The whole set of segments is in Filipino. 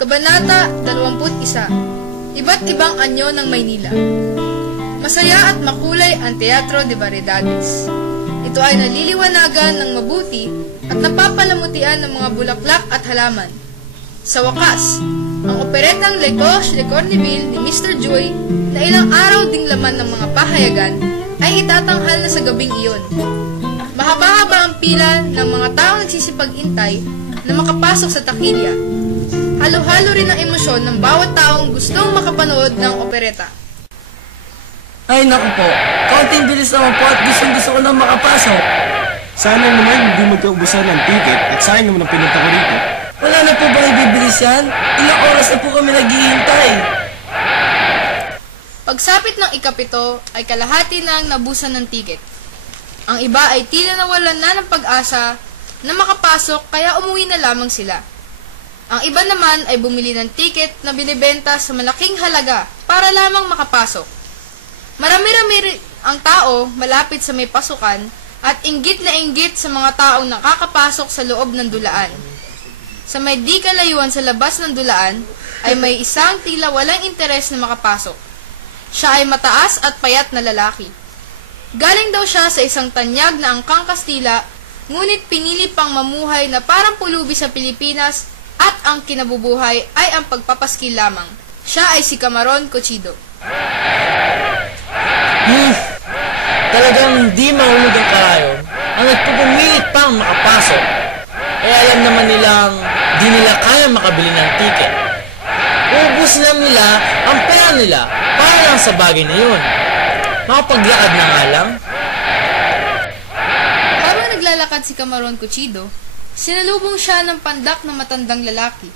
Kabanata 21. Iba't ibang anyo ng Maynila. Masaya at makulay ang Teatro de Variedades. Ito ay naliliwanagan ng mabuti at napapalamutian ng mga bulaklak at halaman. Sa wakas, ang operetang Le Cloche de Corneville ni Mr. Joy na ilang araw ding laman ng mga pahayagan ay itatanghal na sa gabing iyon. Mahaba-haba ang pila ng mga taong nagsisipag-intay na makapasok sa takilya. Halo-halo rin ang emosyon ng bawat taong gustong makapanood ng opereta. Ay naku po, kaunting bilis naman po at gusto ko na makapasok. Sana naman hindi magkaubusan ng ticket at sayang naman ang pinunta ko dito. Wala na po bang ibibilis yan? Ilang oras na po kami naghihintay. Pagsapit ng ikapito ay kalahati na ang nabusan ng ticket. Ang iba ay tila nawalan na ng pag-asa na makapasok kaya umuwi na lamang sila. Ang iba naman ay bumili ng ticket na binibenta sa malaking halaga para lamang makapasok. Marami-rami ang tao malapit sa may pasukan at inggit na inggit sa mga taong nakakapasok sa loob ng dulaan. Sa may di kalayuan sa labas ng dulaan ay may isang tila walang interes na makapasok. Siya ay mataas at payat na lalaki. Galing daw siya sa isang tanyag na angkang Kastila, ngunit pinili pang mamuhay na parang pulubi sa Pilipinas at ang kinabubuhay ay ang pagpapaskil lamang. Siya ay si Camaron Cochido. Talagang di mahulog ang karayon ang nagpupumilit pang makapasok. Eh alam naman nilang di nila kaya makabili ng ticket. Ubus lang nila ang pera nila para lang sa bagay na yun. Makapaglakad na nga lang. Habang naglalakad si Camaron Cochido, sinalubong siya ng pandak na matandang lalaki.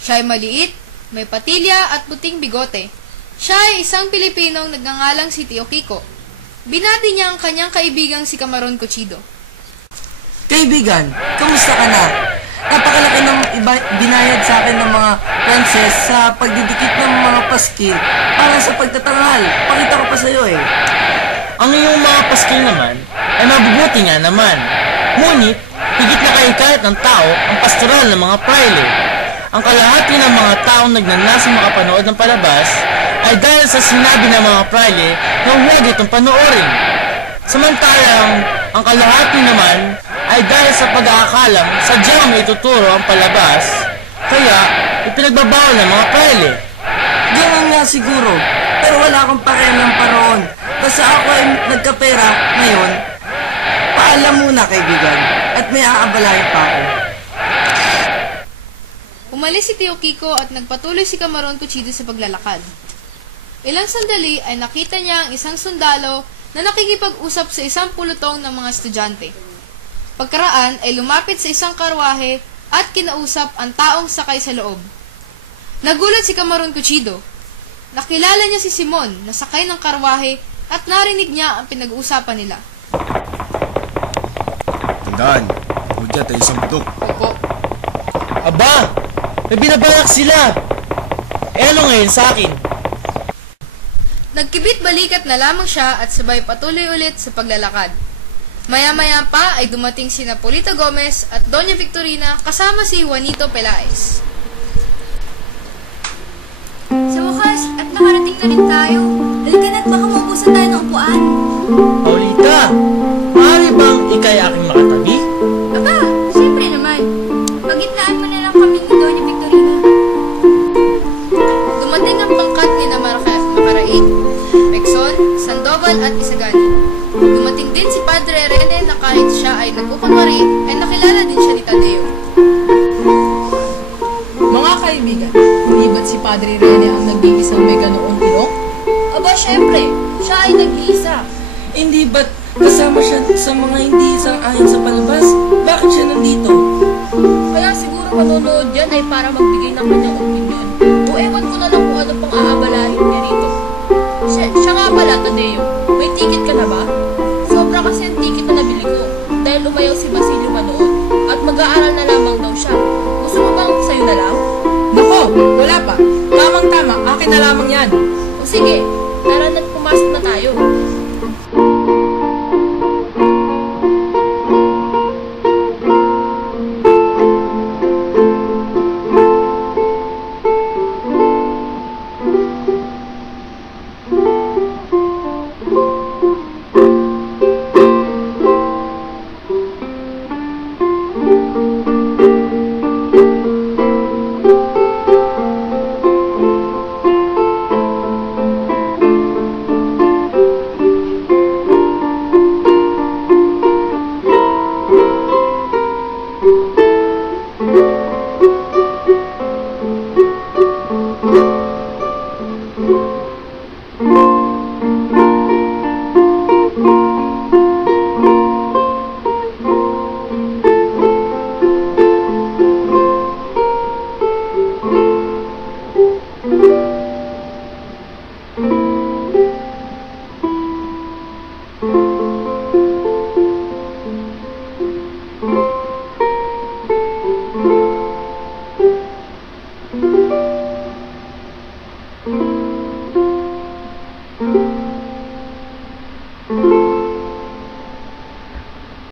Siya ay maliit, may patilya at puting bigote. Siya ay isang Pilipinong nagngangalang si Tio Kiko. Binati niya ang kanyang kaibigang si Camaron Cochido. Kaibigan, kamusta ka na? Napakalaki ng binayad sa akin ng mga Frances sa pagdidikit ng mga paskil para sa pagtatanghal. Pakita ko pa sa'yo eh. Ang iyong mga paskil naman ay mabubuti nga naman. Ngunit, higit na kaingkalat ng tao ang pastoral ng mga praile. Ang kalahati ng mga taong nagnanasang makapanood ng palabas ay dahil sa sinabi ng mga praile na huwag itong panoorin. Samantalang, ang kalahati naman ay dahil sa pag-aakalang sadyang may ituturo ang palabas, kaya ipinagbabawal ng mga praile. Ganun nga siguro, pero wala akong pakialam pa roon. Basta ako ay nagkapera ngayon. Paalam muna kaibigan, at may aabalayan pa ako. Umalis si Tio Kiko at nagpatuloy si Camaron Cochido sa paglalakad. Ilang sandali ay nakita niya ang isang sundalo na nakikipag-usap sa isang pulutong ng mga estudyante. Pagkaraan ay lumapit sa isang karwahe at kinausap ang taong sakay sa loob. Nagulat si Camaron Cochido. Nakilala niya si Simon na sakay ng karwahe at narinig niya ang pinag-uusapan nila. Tandaan, hudya tayo isang budok. Opo. Aba! May binabalak sila! Eh ano ngayon sa akin? Nagkibit balikat na lamang siya at sabay patuloy ulit sa paglalakad. Maya-maya pa ay dumating sina Polito Gomez at Doña Victorina kasama si Juanito Pelaez. Sa wakas, at nakarating na rin tayo. Halika na't baka maubusan tayo ng upuan. Paulita, maaari bang ikay aking makatabi? Aba, siyempre naman. Pagitnaan mo na lang kami ni Doña Victorina. Dumating ang pangkat ni Macaraig, Pekson, Sandoval at Isagani. Dumating din si Padre Rene na kahit siya ay nagkukunwari, ay nakilala din siya ni Tadeo. Mga kaibigan, hindi ba't si Padre Rene ang nag-iisang may ganoong ilong? Aba, siyempre. Siya ay nag-iisa. Hindi ba't kasama siya sa mga hindi isang ayon sa palabas? Bakit siya nandito? Kaya siguro manonood yan ay para magbigay ng kanyang opinion. O ewan ko na lang kung ano pang aabalahin niya rito. Siya nga pala, Tadeo. May ticket ka na ba? Sobra kasi ang ticket na nabili ko. Dahil umayaw si Basilio manood. At mag-aaral na lamang daw siya. Gusto mo bang sa'yo na lang? Nako, wala pa. Tamang-tama, akin na lamang yan. O sige, tara na't pumasok na tayo. Tadeo.